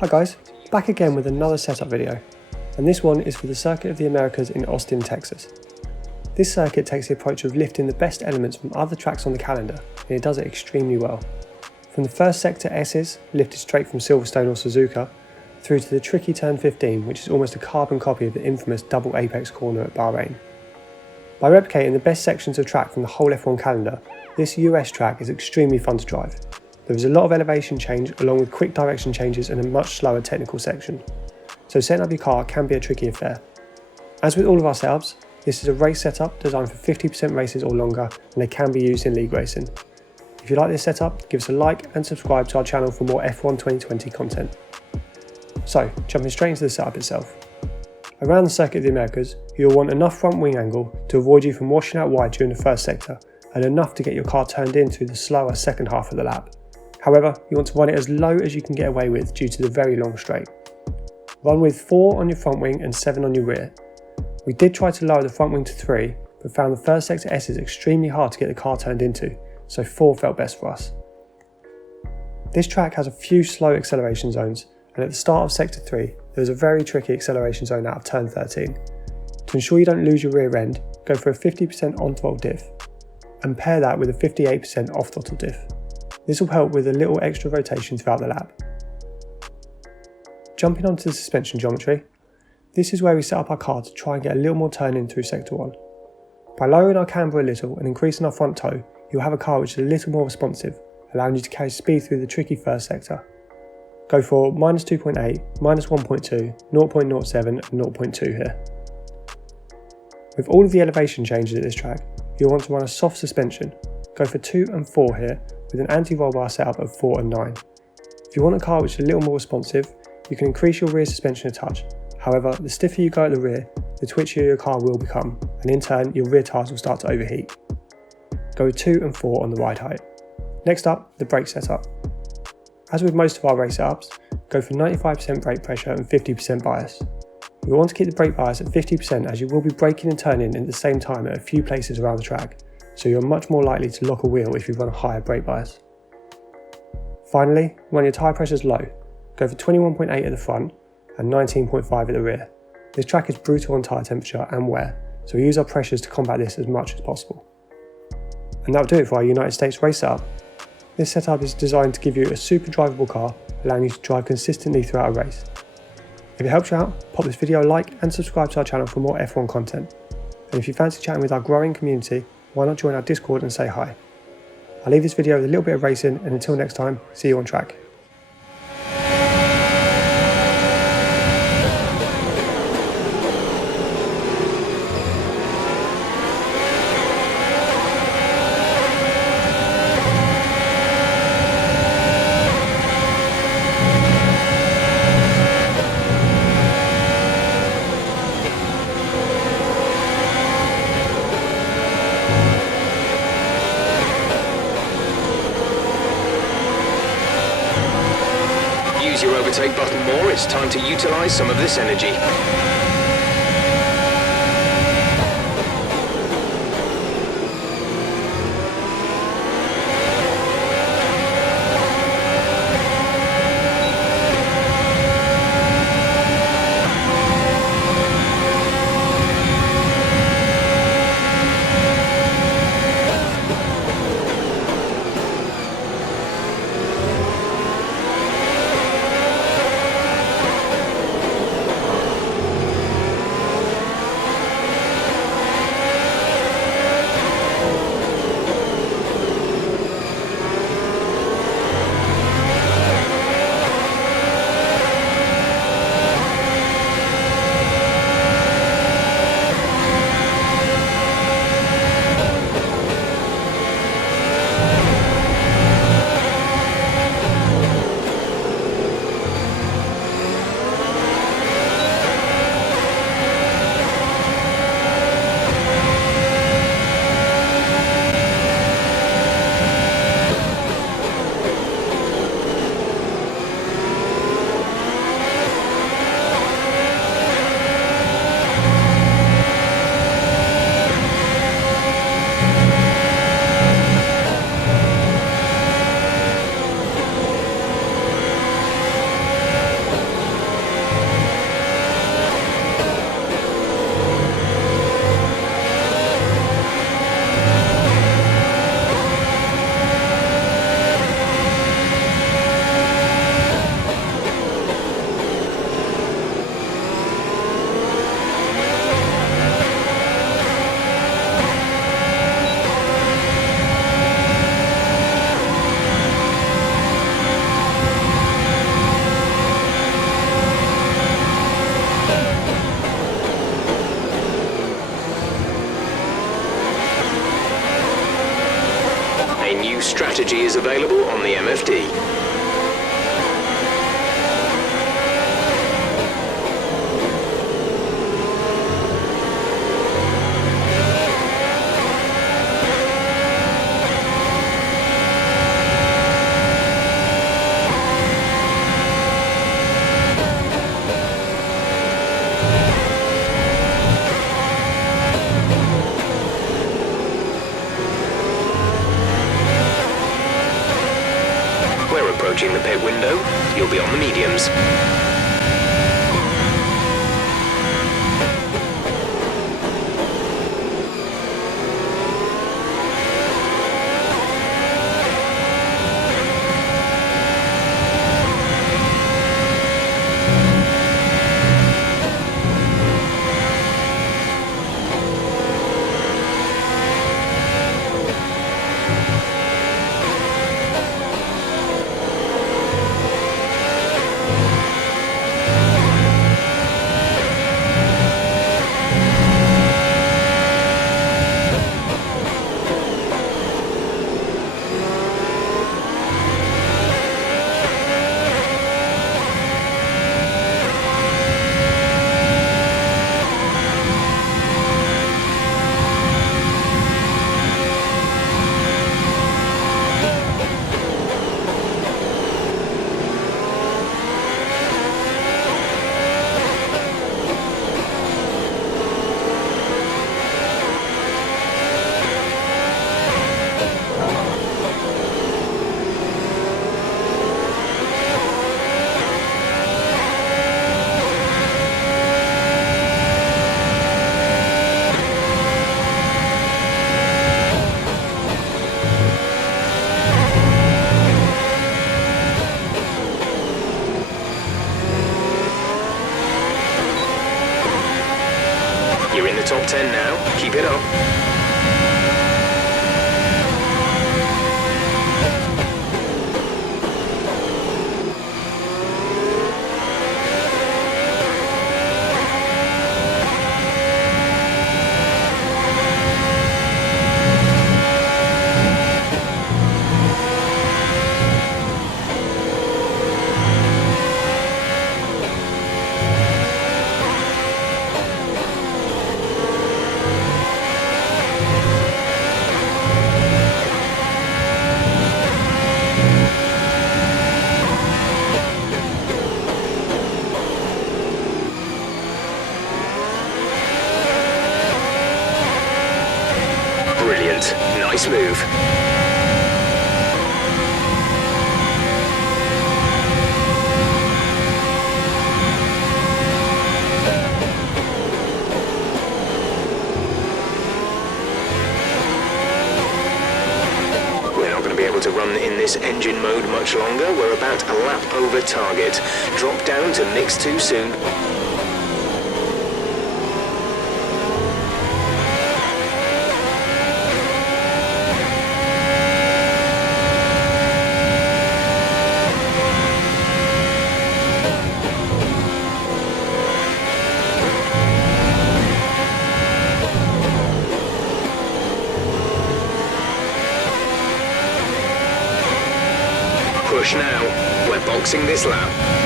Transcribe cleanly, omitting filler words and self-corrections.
Hi guys, back again with another setup video, and this one is for the Circuit of the Americas in Austin, Texas. This circuit takes the approach of lifting the best elements from other tracks on the calendar, and it does it extremely well. From the first sector S's, lifted straight from Silverstone or Suzuka, through to the tricky turn 15, which is almost a carbon copy of the infamous double apex corner at Bahrain. By replicating the best sections of track from the whole F1 calendar, this US track is extremely fun to drive. There is a lot of elevation change along with quick direction changes and a much slower technical section, so setting up your car can be a tricky affair. As with all of our setups, this is a race setup designed for 50% races or longer, and they can be used in league racing. If you like this setup, give us a like and subscribe to our channel for more F1 2020 content. So, jumping straight into the setup itself. Around the Circuit of the Americas, you'll want enough front wing angle to avoid you from washing out wide during the first sector, and enough to get your car turned in through the slower second half of the lap. However, you want to run it as low as you can get away with due to the very long straight. Run with 4 on your front wing and 7 on your rear. We did try to lower the front wing to 3, but found the first sector S's extremely hard to get the car turned into, so 4 felt best for us. This track has a few slow acceleration zones, and at the start of sector 3, there is a very tricky acceleration zone out of turn 13. To ensure you don't lose your rear end, go for a 50% on-throttle diff, and pair that with a 58% off-throttle diff. This will help with a little extra rotation throughout the lap. Jumping onto the suspension geometry, this is where we set up our car to try and get a little more turn in through sector 1. By lowering our camber a little and increasing our front toe, you'll have a car which is a little more responsive, allowing you to carry speed through the tricky first sector. Go for -2.8, -1.2, 0.07 and 0.2 here. With all of the elevation changes at this track, you'll want to run a soft suspension. Go for 2 and 4 here, with an anti-roll bar setup of 4 and 9. If you want a car which is a little more responsive, you can increase your rear suspension a touch. However, the stiffer you go at the rear, the twitchier your car will become, and in turn your rear tyres will start to overheat. Go with 2 and 4 on the ride height. Next up, the brake setup. As with most of our race setups, go for 95% brake pressure and 50% bias. You want to keep the brake bias at 50% as you will be braking and turning at the same time at a few places around the track, so you're much more likely to lock a wheel if you run a higher brake bias. Finally, when your tyre pressure is low, go for 21.8 at the front and 19.5 at the rear. This track is brutal on tyre temperature and wear, so we use our pressures to combat this as much as possible. And that'll do it for our United States race setup. This setup is designed to give you a super drivable car, allowing you to drive consistently throughout a race. If it helps you out, pop this video a like and subscribe to our channel for more F1 content. And if you fancy chatting with our growing community, why not join our Discord and say hi. I'll leave this video with a little bit of racing, and until next time, see you on track. Use your overtake button more, it's time to utilize some of this energy. is available on the MFD. We're approaching the pit window. You'll be on the mediums. You're in the top 10 now. Keep it up. Brilliant. Nice move. We're not going to be able to run in this engine mode much longer. We're about a lap over target. Drop down to mix too soon. Push now. We're boxing this lap.